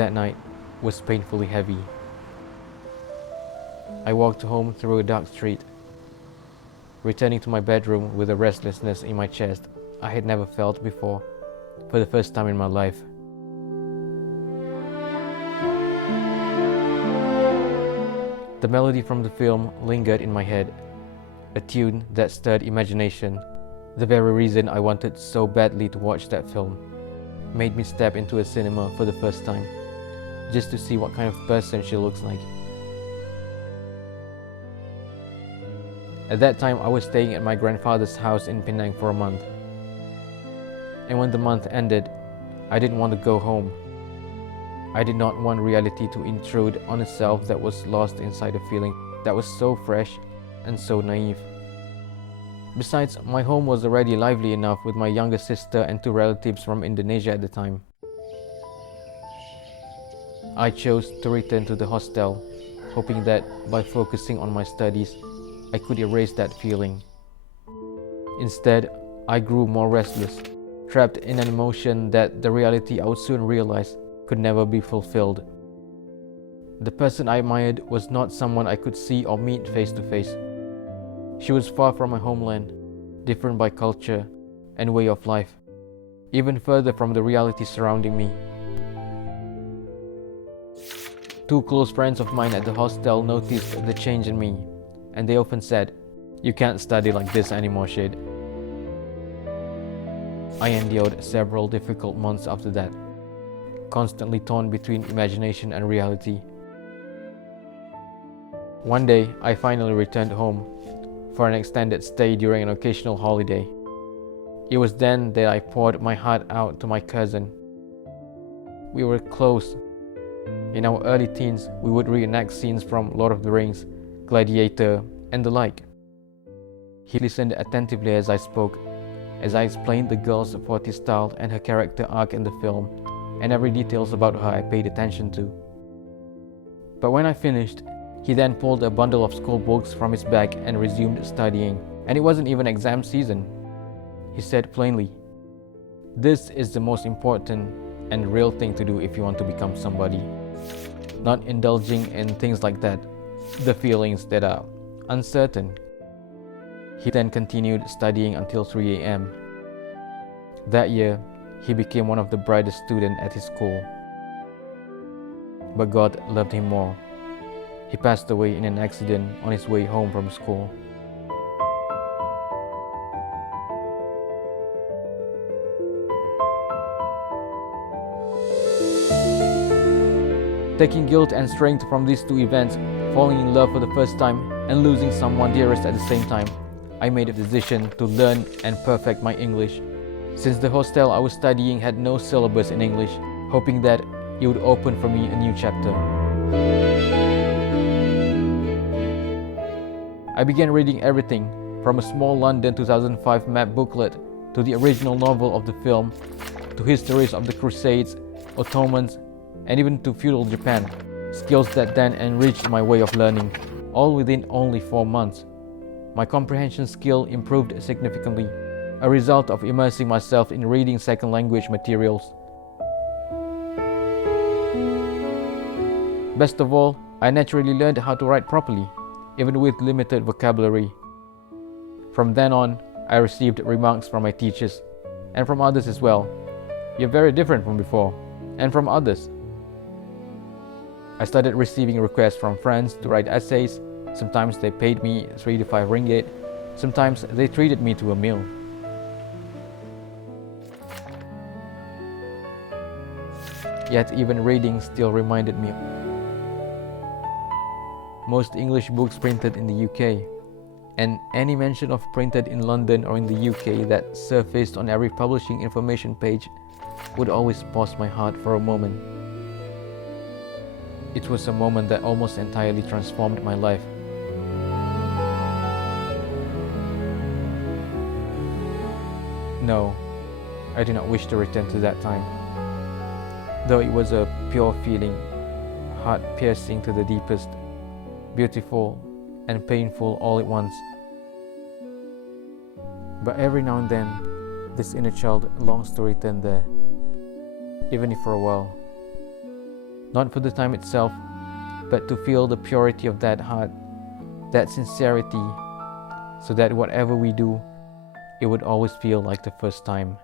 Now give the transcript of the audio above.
That night was painfully heavy. I walked home through a dark street, returning to my bedroom with a restlessness in my chest I had never felt before, for the first time in my life. The melody from the film lingered in my head, a tune that stirred imagination, the very reason I wanted so badly to watch that film, made me step into a cinema for the first time, just to see what kind of person she looks like. At that time, I was staying at my grandfather's house in Penang for a month. And when the month ended, I didn't want to go home. I did not want reality to intrude on a self that was lost inside a feeling that was so fresh and so naive. Besides, my home was already lively enough with my younger sister and two relatives from Indonesia at the time. I chose to return to the hostel, hoping that by focusing on my studies, I could erase that feeling. Instead, I grew more restless, trapped in an emotion that the reality I would soon realize could never be fulfilled. The person I admired was not someone I could see or meet face to face. She was far from my homeland, different by culture and way of life, even further from the reality surrounding me. Two close friends of mine at the hostel noticed the change in me, and they often said, "You can't study like this anymore, Shade." I endured several difficult months after that, constantly torn between imagination and reality. One day, I finally returned home for an extended stay during an occasional holiday. It was then that I poured my heart out to my cousin. We were close. In our early teens, we would reenact scenes from Lord of the Rings, Gladiator, and the like. He listened attentively as I spoke, as I explained the girl's sporty style and her character arc in the film, and every details about her I paid attention to. But when I finished, he then pulled a bundle of school books from his bag and resumed studying, and it wasn't even exam season. He said plainly, "This is the most important and real thing to do if you want to become somebody. Not indulging in things like that, the feelings that are uncertain." He then continued studying until 3 a.m. That year, he became one of the brightest students at his school. But God loved him more. He passed away in an accident on his way home from school. Taking guilt and strength from these two events, falling in love for the first time and losing someone dearest at the same time, I made a decision to learn and perfect my English. Since the hostel I was studying had no syllabus in English, hoping that it would open for me a new chapter. I began reading everything, from a small London 2005 map booklet to the original novel of the film, to histories of the Crusades, Ottomans, and even to feudal Japan, skills that then enriched my way of learning, all within only 4 months. My comprehension skill improved significantly, a result of immersing myself in reading second language materials. Best of all, I naturally learned how to write properly, even with limited vocabulary. From then on, I received remarks from my teachers, and from others as well. "You're very different from before," and from others. I started receiving requests from friends to write essays. Sometimes they paid me 3 to 5 ringgit. Sometimes they treated me to a meal. Yet even reading still reminded me. Most English books printed in the UK, and any mention of printed in London or in the UK that surfaced on every publishing information page would always pause my heart for a moment. It was a moment that almost entirely transformed my life. No, I do not wish to return to that time. Though it was a pure feeling, heart-piercing to the deepest, beautiful and painful all at once. But every now and then, this inner child longs to return there, even if for a while. not for the time itself, but to feel the purity of that heart, that sincerity, so that whatever we do, it would always feel like the first time.